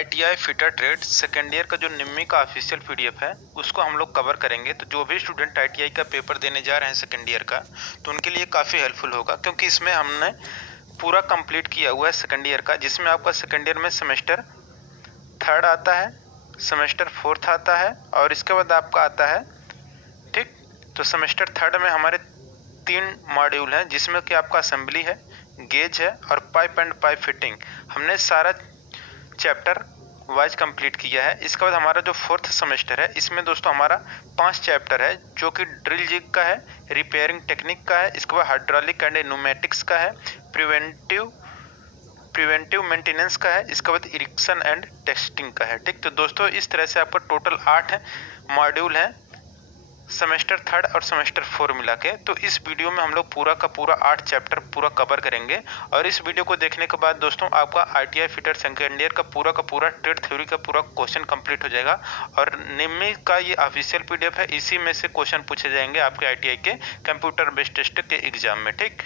ITI fitter trade second year का जो निम्मी का ऑफिशियल PDF है उसको हम लोग कवर करेंगे। तो जो भी स्टूडेंट ITI का पेपर देने जा रहे हैं सेकेंड ईयर का, तो उनके लिए काफ़ी हेल्पफुल होगा, क्योंकि इसमें हमने पूरा कंप्लीट किया हुआ है सेकेंड ईयर का, जिसमें आपका सेकेंड ईयर में सेमेस्टर थर्ड आता है, सेमेस्टर फोर्थ आता है और इसके बाद आपका आता है, ठीक। तो सेमेस्टर थर्ड में हमारे 3 मॉड्यूल हैं, जिसमें कि आपका असेंबली है, गेज है और पाइप एंड पाइप फिटिंग। हमने सारा चैप्टर वाइज कंप्लीट किया है। इसके बाद हमारा जो फोर्थ सेमेस्टर है, इसमें दोस्तों हमारा 5 चैप्टर है, जो कि ड्रिल जिग का है, रिपेयरिंग टेक्निक का है, इसके बाद हाइड्रोलिक एंड न्यूमेटिक्स का है, प्रिवेंटिव मेंटेनेंस का है, इसके बाद इरिक्शन एंड टेस्टिंग का है, ठीक। तो दोस्तों इस तरह से आपका टोटल 8 मॉड्यूल है सेमेस्टर थर्ड और सेमेस्टर 4 मिला के। तो इस वीडियो में हम लोग पूरा का पूरा 8 चैप्टर पूरा कवर करेंगे। और इस वीडियो को देखने के बाद दोस्तों आपका ITI फिटर सेकेंड ईयर का पूरा ट्रेड थ्योरी का पूरा क्वेश्चन कंप्लीट हो जाएगा। और निम्मी का ये ऑफिशियल PDF है, इसी में से क्वेश्चन पूछे जाएंगे आपके ITI के कंप्यूटर बेस्ड टेस्ट के एग्जाम में, ठीक।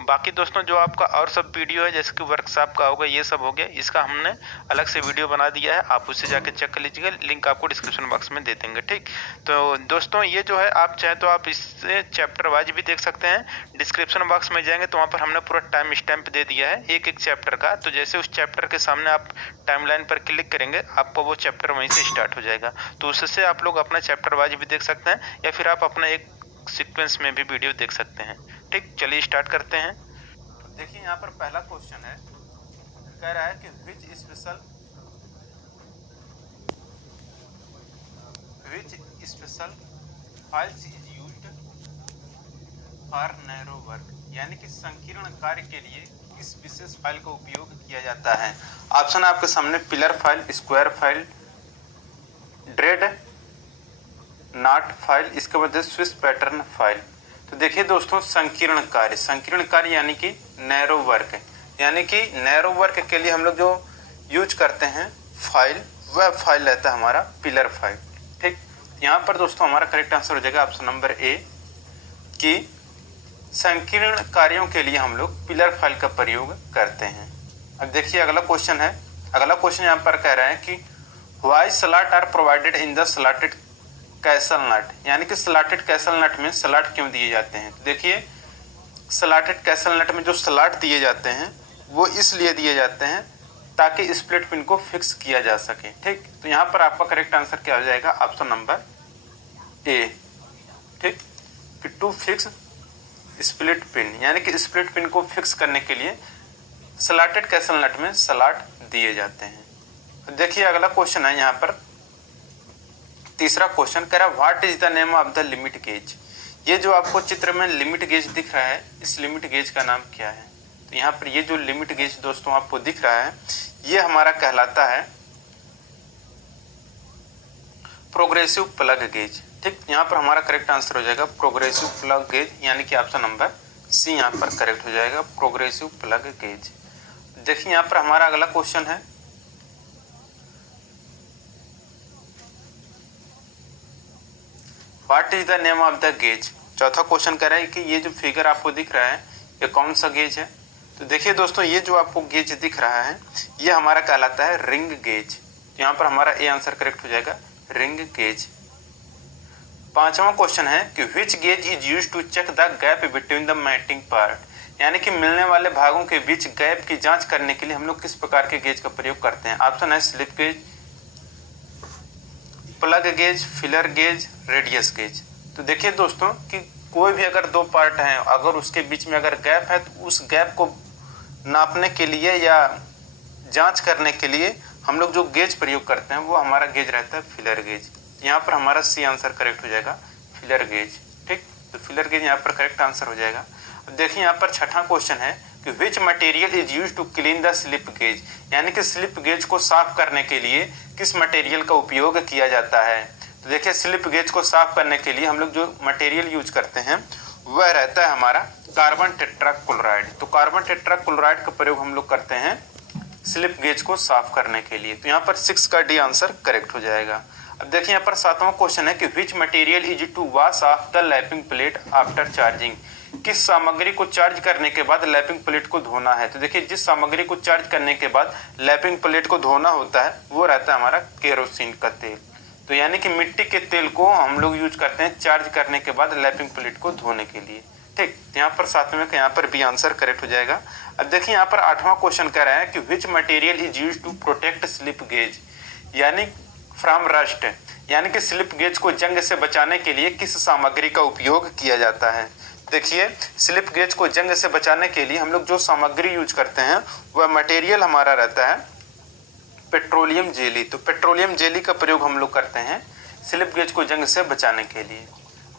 बाकी दोस्तों जो आपका और सब वीडियो है, जैसे कि वर्कशॉप का होगा, ये सब हो गया, इसका हमने अलग से वीडियो बना दिया है, आप उससे जाके चेक कर लीजिएगा, लिंक आपको डिस्क्रिप्शन बॉक्स में दे देंगे, ठीक। तो दोस्तों ये जो है, आप चाहे तो आप इससे चैप्टर वाइज भी देख सकते हैं। डिस्क्रिप्शन बॉक्स में जाएंगे तो वहाँ पर हमने पूरा टाइम स्टैम्प दे दिया है एक एक चैप्टर का। तो जैसे उस चैप्टर के सामने आप टाइमलाइन पर क्लिक करेंगे, आपको वो चैप्टर वहीं से स्टार्ट हो जाएगा। तो उससे आप लोग अपना चैप्टर वाइज भी देख सकते हैं, या फिर आप अपना एक सीक्वेंस में भी वीडियो देख सकते हैं, ठीक। चलिए स्टार्ट करते हैं। देखिए यहाँ पर पहला क्वेश्चन है, कह रहा है कि which special files is used for narrow work, यानी कि संकीर्ण कार्य के लिए किस विशेष फाइल का उपयोग किया जाता है। ऑप्शन आपके सामने pillar file, square file, dread not file, इसके बाद स्विस पैटर्न फाइल। तो देखिए दोस्तों, संकीर्ण कार्य यानी कि नैरो वर्क, यानी कि नैरो वर्क के लिए हम लोग जो यूज करते हैं फाइल, वह फाइल रहता है हमारा पिलर फाइल, ठीक। यहाँ पर दोस्तों हमारा करेक्ट आंसर हो जाएगा ऑप्शन नंबर ए, कि संकीर्ण कार्यों के लिए हम लोग पिलर फाइल का प्रयोग करते हैं। अब देखिए अगला क्वेश्चन है। अगला क्वेश्चन यहाँ पर कह रहा है कि why slot are provided in the slotted castle nut, यानी कि स्लॉटेड कैसल नट में स्लॉट क्यों दिए जाते हैं। तो देखिए स्लॉटेड कैसल नट में जो स्लॉट दिए जाते हैं वो इसलिए दिए जाते हैं ताकि स्प्लिट पिन को फिक्स किया जा सके, ठीक। तो यहाँ पर आपका करेक्ट आंसर क्या हो जाएगा, ऑप्शन नंबर ए, ठीक, कि टू फिक्स स्प्लिट पिन, यानी कि स्प्लिट पिन को फिक्स करने के लिए स्लॉटेड कैसल नट में स्लॉट दिए जाते हैं। तो देखिए अगला क्वेश्चन है, यहाँ पर तीसरा क्वेश्चन कह रहा है what is the name of the limit gauge. ये जो आपको चित्र में लिमिट गेज दिख रहा है, इस लिमिट गेज का नाम क्या है। तो यहाँ पर ये जो लिमिट गेज दोस्तों आपको दिख रहा है, ये हमारा कहलाता है प्रोग्रेसिव प्लग गेज, ठीक। यहाँ पर हमारा करेक्ट आंसर हो जाएगा प्रोग्रेसिव प्लग गेज, यानी कि ऑप्शन नंबर सी यहाँ पर करेक्ट हो जाएगा, प्रोग्रेसिव प्लग गेज। देखिए यहाँ पर हमारा अगला क्वेश्चन है, what is the name of the gauge. चौथा क्वेश्चन कह रहा है कि ये जो फिगर आपको दिख रहा है ये कौन सा गेज है। तो देखिए दोस्तों, ये जो आपको गेज दिख रहा है ये हमारा कहलाता है रिंग गेज। तो यहाँ पर हमारा ए आंसर करेक्ट हो जाएगा, रिंग गेज। पांचवा क्वेश्चन है कि which gauge is use to check the gap between the mating part, यानी कि मिलने वाले भागों के बीच गैप की जांच करने के लिए हम लोग किस प्रकार के गेज का प्रयोग करते हैं। ऑप्शन है slip gauge, plug gauge, filler gauge, radius gauge. तो देखिए दोस्तों कि कोई भी अगर दो पार्ट हैं, अगर उसके बीच में अगर गैप है तो उस गैप को नापने के लिए या जांच करने के लिए हम लोग जो गेज प्रयोग करते हैं वो हमारा गेज रहता है फिलर गेज। यहाँ पर हमारा सी आंसर करेक्ट हो जाएगा, फिलर गेज, ठीक। तो फिलर गेज यहाँ पर करेक्ट आंसर हो जाएगा। अब देखिए यहाँ पर छठा क्वेश्चन है कि which material is use to clean the slip gauge, यानी कि स्लिप गेज को साफ करने के लिए किस मटेरियल का उपयोग किया जाता है। तो देखिए स्लिप गेज को साफ करने के लिए हम लोग जो मटेरियल यूज करते हैं वह रहता है हमारा कार्बन टेट्राक्लोराइड। तो कार्बन टेट्राक्लोराइड का प्रयोग हम लोग करते हैं स्लिप गेज को साफ करने के लिए। तो यहाँ पर 6 का डी आंसर करेक्ट हो जाएगा। अब देखिए यहाँ पर सातवां क्वेश्चन है कि which material is to wash off the lapping plate after charging, किस सामग्री को चार्ज करने के बाद लैपिंग प्लेट को धोना है? तो देखिए जिस सामग्री को चार्ज करने के बाद लैपिंग प्लेट को धोना होता है वो रहता है हमारा केरोसिन का तेल। तो यानी कि मिट्टी के तेल को हम लोग यूज करते हैं चार्ज करने के बाद लैपिंग प्लेट को धोने के लिए। ठीक, यहाँ पर 7वें का यहाँ पर भी आंसर करेक्ट हो जाएगा। अब देखिए यहाँ पर 8वां क्वेश्चन कह रहा है कि which material is use to protect slip gauge यानी फ्रॉम रस्ट, यानी कि स्लिप गेज को जंग से बचाने के लिए किस सामग्री का उपयोग किया जाता है? देखिए स्लिप गेज को जंग से बचाने के लिए हम लोग जो सामग्री यूज करते हैं वह मटेरियल हमारा रहता है पेट्रोलियम जेली। तो पेट्रोलियम जेली का प्रयोग हम लोग करते हैं स्लिप गेज को जंग से बचाने के लिए।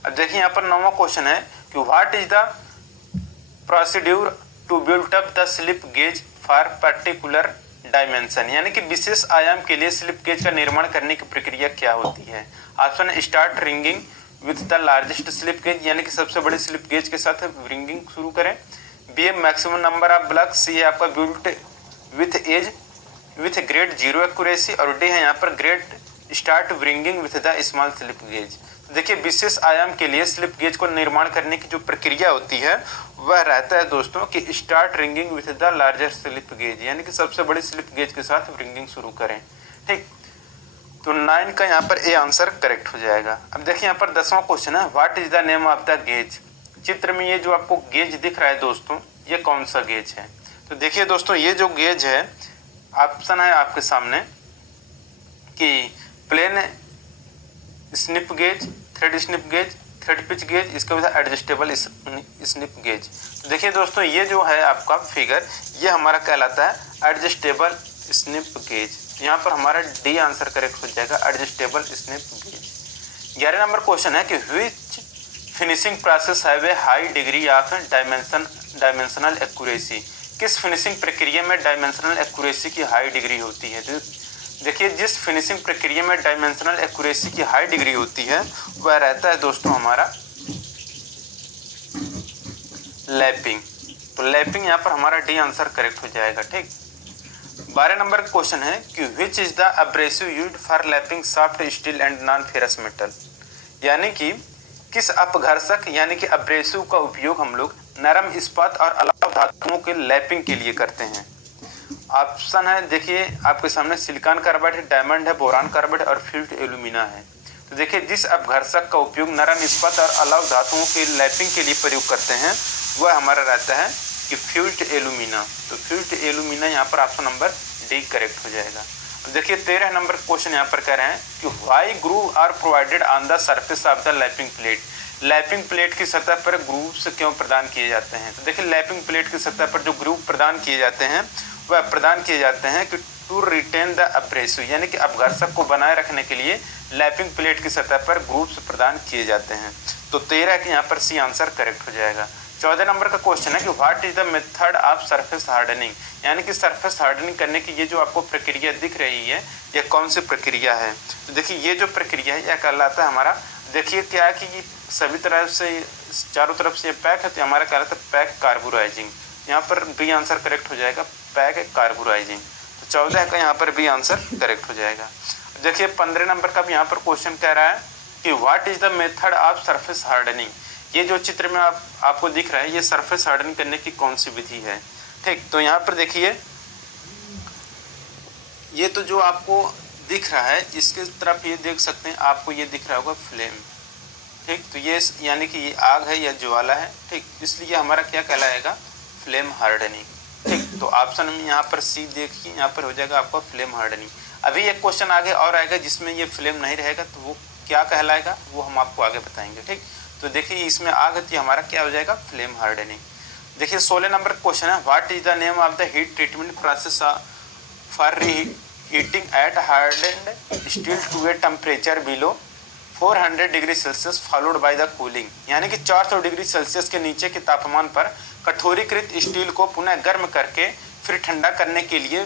अब देखिए यहाँ पर 9वां क्वेश्चन है कि what is the procedure to build up the slip gauge for particular dimension, यानी कि विशेष आयाम के लिए स्लिप गेज का निर्माण करने की प्रक्रिया क्या होती है? ऑप्शन है start ringing with the largest slip gauge, यानी कि सबसे बड़े स्लिप गेज के साथ रिंगिंग शुरू करें। बी है maximum number of block. C है आपका build with as with grade 0 accuracy. और डी है यहाँ पर grade start ringing with the small slip gauge. देखिए विशेष आयाम के लिए स्लिप गेज को निर्माण करने की जो प्रक्रिया होती है वह रहता है दोस्तों कि start ringing with the largest slip gauge, यानी कि सबसे बड़ी स्लिप गेज के साथ रिंगिंग शुरू करें। ठीक, तो 9 का यहाँ पर ए आंसर करेक्ट हो जाएगा। अब देखिए यहाँ पर 10वां क्वेश्चन है what is the name of the gauge. चित्र में ये जो आपको गेज दिख रहा है दोस्तों ये कौन सा गेज है? तो देखिए दोस्तों ये जो गेज है ऑप्शन है आपके सामने कि plain slip gauge, thread slip gauge, thread pitch gauge, इसके बाद एडजस्टेबल स्निप गेज। तो देखिए दोस्तों ये जो है आपका फिगर ये हमारा कहलाता है एडजस्टेबल स्निप गेज। यहाँ पर हमारा डी आंसर करेक्ट हो जाएगा adjustable snip gauge. 11 number question है कि which finishing process have a high degree of dimensional accuracy. किस फिनिशिंग प्रक्रिया में डायमेंशनल एक्यूरेसी की हाई डिग्री होती है? देखिए जिस फिनिशिंग प्रक्रिया में डायमेंशनल एक्यूरेसी की हाई डिग्री होती है वह रहता है दोस्तों हमारा लैपिंग। तो लैपिंग यहाँ पर हमारा डी आंसर करेक्ट हो जाएगा। ठीक, 12 नंबर का क्वेश्चन है कि which is the abrasive used for lapping soft steel and non ferrous metal, यानी कि किस अपघर्षक यानी कि अब्रेसिव का उपयोग हम लोग नरम इस्पात और अलाव धातुओं के लैपिंग के लिए करते हैं? ऑप्शन है देखिए आपके सामने सिलिकॉन कार्बाइड है, डायमंड है, बोरान कार्बाइड और फ्यूज्ड एल्यूमिना है। तो देखिए जिस अपघर्षक का उपयोग नरम इस्पात और अलाव धातुओं के लैपिंग के लिए प्रयोग करते हैं वह हमारा रहता है कि फ्यूज्ड एल्यूमिना। तो फ्यूज्ड एल्यूमिना यहाँ पर ऑप्शन नंबर डी करेक्ट हो जाएगा। अब देखिए 13 नंबर क्वेश्चन यहाँ पर कह रहे हैं कि why groove are provided on the surface of the lapping plate. Lapping plate की सतह पर ग्रूव्स क्यों प्रदान किए जाते हैं? तो देखिए लैपिंग प्लेट की सतह पर जो ग्रूव प्रदान किए जाते हैं वह प्रदान किए जाते हैं कि टू रिटेन द अब्रेसिव, यानी कि अपघर्षक को बनाए रखने के लिए लैपिंग प्लेट की सतह पर ग्रूव्स प्रदान किए जाते हैं। तो 13 के यहाँ पर सी आंसर करेक्ट हो जाएगा। 14 नंबर का क्वेश्चन है कि what is the method of surface hardening, यानी कि सरफेस हार्डनिंग करने की ये जो आपको प्रक्रिया दिख रही है ये कौन सी प्रक्रिया है? तो देखिए ये जो प्रक्रिया है यह कहलाता है हमारा, देखिए क्या है कि ये सभी तरह से चारों तरफ से पैक है तो हमारा कहलाता है पैक कार्बोराइजिंग। यहाँ पर बी आंसर करेक्ट हो जाएगा पैक कार्बोराइजिंग। तो 14 का यहाँ पर बी आंसर करेक्ट हो जाएगा। देखिए 15 नंबर का भी यहाँ पर क्वेश्चन कह रहा है कि what is the method of surface hardening. ये जो चित्र में आपको दिख रहा है ये सरफेस हार्डनिंग करने की कौन सी विधि है? ठीक, तो यहाँ पर देखिए ये तो जो आपको दिख रहा है इसके तरफ ये देख सकते हैं आपको ये दिख रहा होगा फ्लेम। ठीक, तो ये यानी कि ये आग है या ज्वाला है। ठीक, इसलिए हमारा क्या कहलाएगा? Flame hardening. ठीक, तो ऑप्शन में यहाँ पर सी देखिए यहाँ पर हो जाएगा आपका फ्लेम हार्डनिंग। अभी एक क्वेश्चन आगे और आएगा जिसमें ये फ्लेम नहीं रहेगा तो वो क्या कहलाएगा वो हम आपको आगे बताएंगे। ठीक, तो देखिए इसमें आग है हमारा क्या हो जाएगा? Flame hardening. देखिए 16 नंबर क्वेश्चन है what is the name of the heat treatment process for heating at hardened steel to a temperature below 400 degree Celsius followed by the cooling, यानी कि 400 डिग्री सेल्सियस के नीचे के तापमान पर कठोरीकृत स्टील को पुनः गर्म करके फिर ठंडा करने के लिए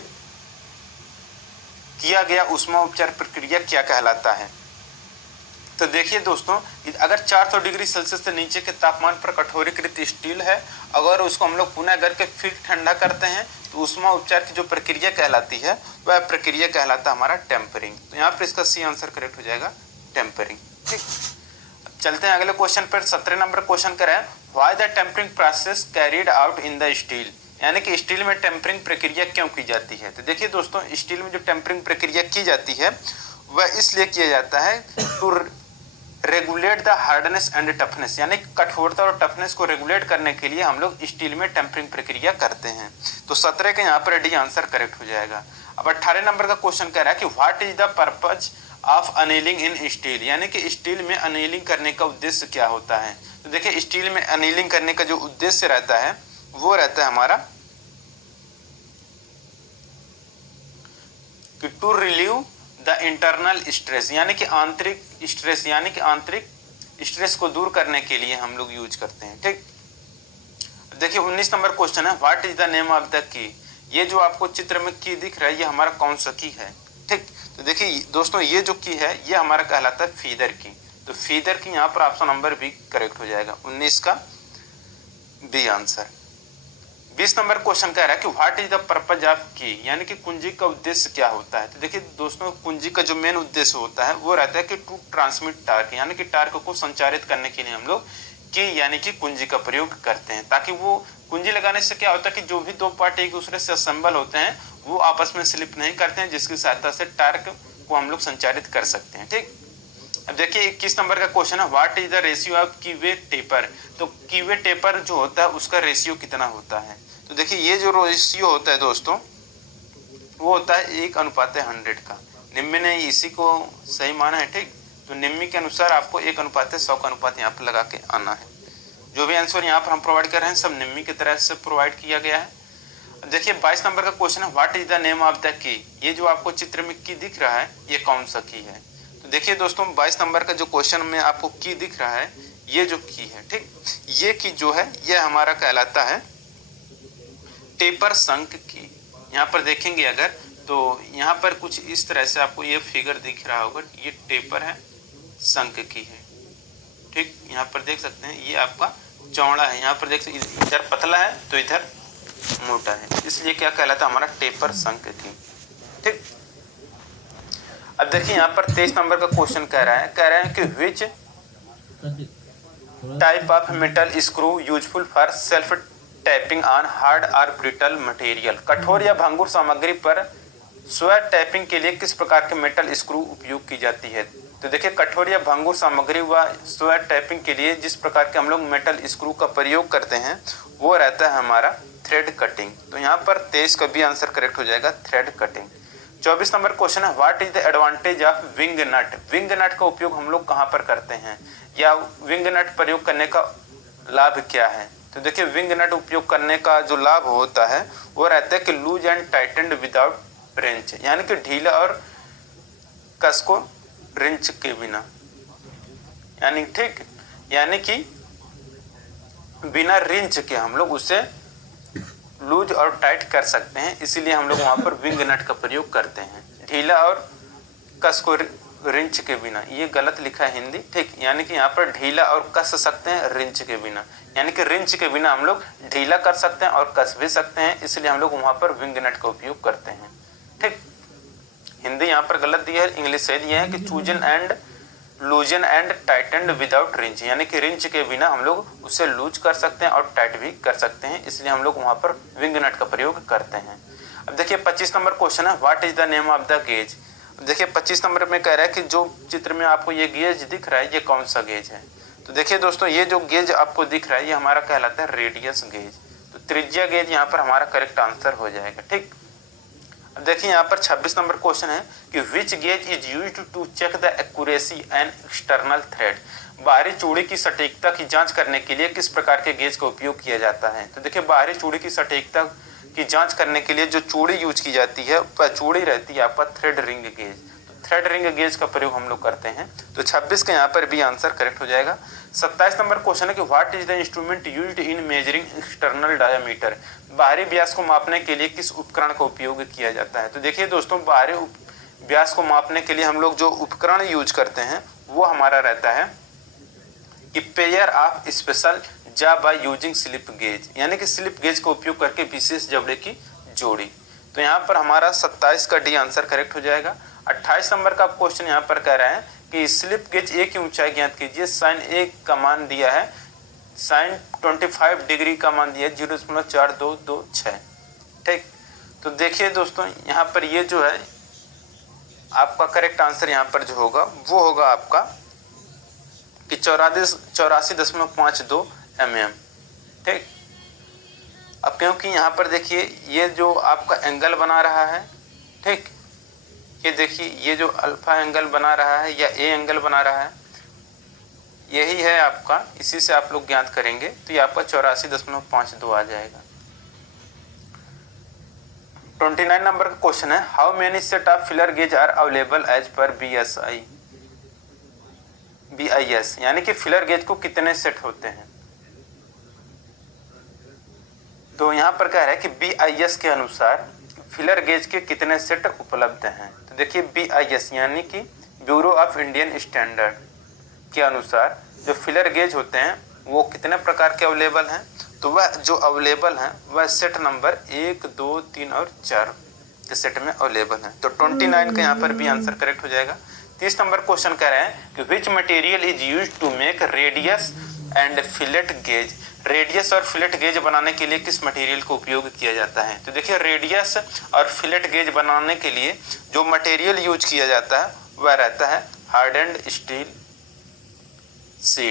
किया गया ऊष्मा उपचार प्रक्रिया क्या कहलाता है? तो देखिए दोस्तों अगर 400 डिग्री सेल्सियस से नीचे के तापमान पर कठोरीकृत स्टील है अगर उसको हम लोग पुनः करके फिर ठंडा करते हैं तो ऊष्मा उपचार की जो प्रक्रिया कहलाती है वह प्रक्रिया कहलाता है हमारा टेम्परिंग। तो यहाँ पर इसका सी आंसर करेक्ट हो जाएगा टेम्परिंग। ठीक, चलते हैं अगले क्वेश्चन पर। 17 नंबर क्वेश्चन करें why the tempering process carried out in the steel, यानी कि स्टील में टेम्परिंग प्रक्रिया क्यों की जाती है। तो देखिए दोस्तों, स्टील में जो टेम्परिंग प्रक्रिया की जाती है वह इसलिए किया जाता है to regulate the hardness and toughness, यानी कठोरता और टफनेस को रेगुलेट करने के लिए हम लोग स्टील में टेम्परिंग प्रक्रिया करते हैं। तो 17 का यहाँ पर डी आंसर करेक्ट हो जाएगा। अब 18 नंबर का क्वेश्चन कह रहा है कि what is the purpose of annealing in steel, यानी कि स्टील में अनीलिंग करने का उद्देश्य क्या होता है। तो देखिए स्टील में अनीलिंग करने का जो उद्देश्य रहता है वो रहता है हमारा कि to relieve the internal stress, यानी कि आंतरिक स्ट्रेस, यानी कि आंतरिक स्ट्रेस को दूर करने के लिए हम लोग यूज करते हैं। ठीक, देखिए 19 नंबर क्वेश्चन है what is the name of the key, ये जो आपको चित्र में की दिख रहा है ये हमारा कौन सा की है। ठीक, तो देखिए दोस्तों ये जो की है ये हमारा कहलाता है फीदर की। तो फीदर की यहाँ पर ऑप्शन नंबर भी करेक्ट हो जाएगा, 19 का बी आंसर। 20 नंबर क्वेश्चन कह रहा है कि what is the purpose of की, यानी कि कुंजी का उद्देश्य क्या होता है। तो देखिए दोस्तों कुंजी का जो मेन उद्देश्य होता है वो रहता है कि टू ट्रांसमिट टार्क, यानी कि टार्क को संचारित करने के लिए हम लोग की यानी कि कुंजी का प्रयोग करते हैं, ताकि वो कुंजी लगाने से क्या होता है कि जो भी दो पार्ट एक दूसरे से असेंबल होते हैं वो आपस में स्लिप नहीं करते हैं, जिसकी सहायता से टार्क को हम लोग संचारित कर सकते हैं। ठीक, अब देखिए 21 नंबर का क्वेश्चन है what is the ratio of कीवे taper. तो कीवे टेपर जो होता है उसका रेशियो कितना होता है। तो देखिए ये जो रेशियो होता है दोस्तों वो होता है 1:100 का। निम्न ने इसी को सही माना है। ठीक, तो निम्न के अनुसार आपको 1:100 का अनुपात यहाँ पर लगा के आना है। जो भी आंसर यहाँ पर हम प्रोवाइड कर रहे हैं सब निम्न की तरह से प्रोवाइड किया गया है। देखिए 22 नंबर का क्वेश्चन है what is the name of the key, ये जो आपको चित्र में की दिख रहा है ये कौन सा की है। तो देखिए दोस्तों 22 नंबर का जो क्वेश्चन में आपको की दिख रहा है ये जो की है, ठीक, ये की जो है ये हमारा कहलाता है टेपर संक की। यहाँ पर देखेंगे अगर तो यहाँ पर कुछ इस तरह से आपको ये फिगर दिख रहा होगा, ये टेपर है संक की है। ठीक, यहाँ पर देख सकते हैं ये आपका चौड़ा है, यहाँ पर देख सकते इधर पतला है तो इधर मोटा है, इसलिए क्या कहलाता है हमारा टेपर संक की। ठीक, अब देखिए यहाँ पर 23 नंबर का क्वेश्चन कह रहा है कि which type of metal screw useful for self tapping on hard और ब्रिटल मटेरियल, कठोर या भंगुर सामग्री पर स्वयं टैपिंग के लिए किस प्रकार के मेटल स्क्रू उपयोग की जाती है। तो देखिए कठोर या भंगुर सामग्री व स्वयं टैपिंग के लिए जिस प्रकार के हम लोग मेटल स्क्रू का प्रयोग करते हैं वो रहता है हमारा थ्रेड कटिंग। तो यहाँ पर 23 का भी आंसर करेक्ट हो जाएगा, थ्रेड कटिंग। 24 नंबर क्वेश्चन है what is the advantage of wing nut, wing nut का उपयोग हम लोग कहाँ पर करते हैं या विंग नट प्रयोग करने का लाभ क्या है। तो देखिए विंग नट उपयोग करने का जो लाभ होता है वो रहता है कि loose and tightened without wrench, यानी कि ढीला और कस को रेंच के बिना, यानी ठीक, यानी कि बिना रेंच के हम लोग उसे लूज और टाइट कर सकते हैं, इसीलिए हम लोग वहाँ पर विंग नट का प्रयोग करते हैं। ढीला और कस को रिंच के बिना, ये गलत लिखा है हिंदी। ठीक, यानी कि यहाँ पर ढीला और कस सकते हैं रिंच के बिना, यानी कि रिंच के बिना हम लोग ढीला कर सकते हैं और कस भी सकते हैं, इसलिए हम लोग वहाँ पर विंग नट का उपयोग करते हैं। ठीक, हिंदी यहाँ पर गलत दिया है, इंग्लिश सही दिया है कि chosen and लूजन and tightened without wrench, यानी कि रिंच के बिना हम लोग उसे लूज कर सकते हैं और टाइट भी कर सकते हैं, इसलिए हम लोग वहाँ पर विंग नट का प्रयोग करते हैं। अब देखिए 25 नंबर क्वेश्चन है what is the name of the gauge. देखिए 25 नंबर में कह रहा है कि जो चित्र में आपको ये गेज दिख रहा है ये कौन सा गेज है। तो देखिए दोस्तों ये जो गेज आपको दिख रहा है ये हमारा कहलाता है रेडियस गेज। तो त्रिज्या गेज यहाँ पर हमारा करेक्ट आंसर हो जाएगा। ठीक, अब देखिए यहाँ पर 26 नंबर क्वेश्चन है कि which gauge is used to check the accuracy and external thread, बाहरी चूड़ी की सटीकता की जांच करने के लिए किस प्रकार के गेज का उपयोग किया जाता है। तो देखिए बाहरी चूड़ी की सटीकता की जांच करने के लिए जो चूड़ी यूज की जाती है वह चूड़ी रहती है आपका थ्रेड रिंग गेज। तो थ्रेड रिंग गेज का प्रयोग हम लोग करते हैं। तो 26 का यहाँ पर भी आंसर करेक्ट हो जाएगा। 27 नंबर क्वेश्चन है कि what is the instrument used in measuring external diameter, बाहरी व्यास को मापने के लिए किस उपकरण का उपयोग किया जाता है। तो देखिए दोस्तों बाहरी व्यास को मापने के लिए हम लोग जो उपकरण यूज करते हैं वो हमारा रहता है कि पेयर ऑफ स्पेशल जा बाय यूजिंग स्लिप गेज, यानी कि स्लिप गेज का उपयोग करके विशेष जबड़े की जोड़ी। तो यहाँ पर हमारा 27 का डी आंसर करेक्ट हो जाएगा। 28 नंबर का क्वेश्चन यहाँ पर कह रहा है कि स्लिप गेज ए की ऊंचाई ज्ञात कीजिए, साइन ए का मान दिया है साइन 25 डिग्री का मान दिया 0.4226। ठीक, तो देखिए दोस्तों यहाँ पर ये जो है आपका करेक्ट आंसर यहाँ पर जो होगा वो होगा आपका कि 84.52 mm। ठीक, अब क्योंकि यहाँ पर देखिए ये जो आपका एंगल बना रहा है, ठीक, ये देखिए ये जो अल्फा एंगल बना रहा है या ए एंगल बना रहा है, यही है आपका, इसी से आप लोग ज्ञात करेंगे तो ये आपका 84.52 आ जाएगा। 29 नंबर का क्वेश्चन है, how many set of filler gauge are available as per BIS, यानी कि फिलर गेज को कितने सेट होते हैं। तो यहाँ पर कह रहा है कि BIS के अनुसार फिलर गेज के कितने सेट उपलब्ध हैं। तो देखिए BIS यानी कि ब्यूरो ऑफ इंडियन स्टैंडर्ड के अनुसार जो फिलर गेज होते हैं वो कितने प्रकार के अवेलेबल हैं। तो वह जो अवेलेबल हैं वह सेट नंबर 1, 2, 3 और 4 के सेट में अवेलेबल हैं। तो 29 का यहाँ पर भी आंसर करेक्ट हो जाएगा। 30 नंबर क्वेश्चन कह रहे हैं कि which material is used to make radius and fillet gauge. Radius और फिलेट गेज बनाने के लिए किस मटेरियल को उपयोग किया जाता है। तो देखिए रेडियस और फिलेट गेज बनाने के लिए जो मटेरियल यूज किया जाता है वह रहता है हार्डन्ड स्टील शीट।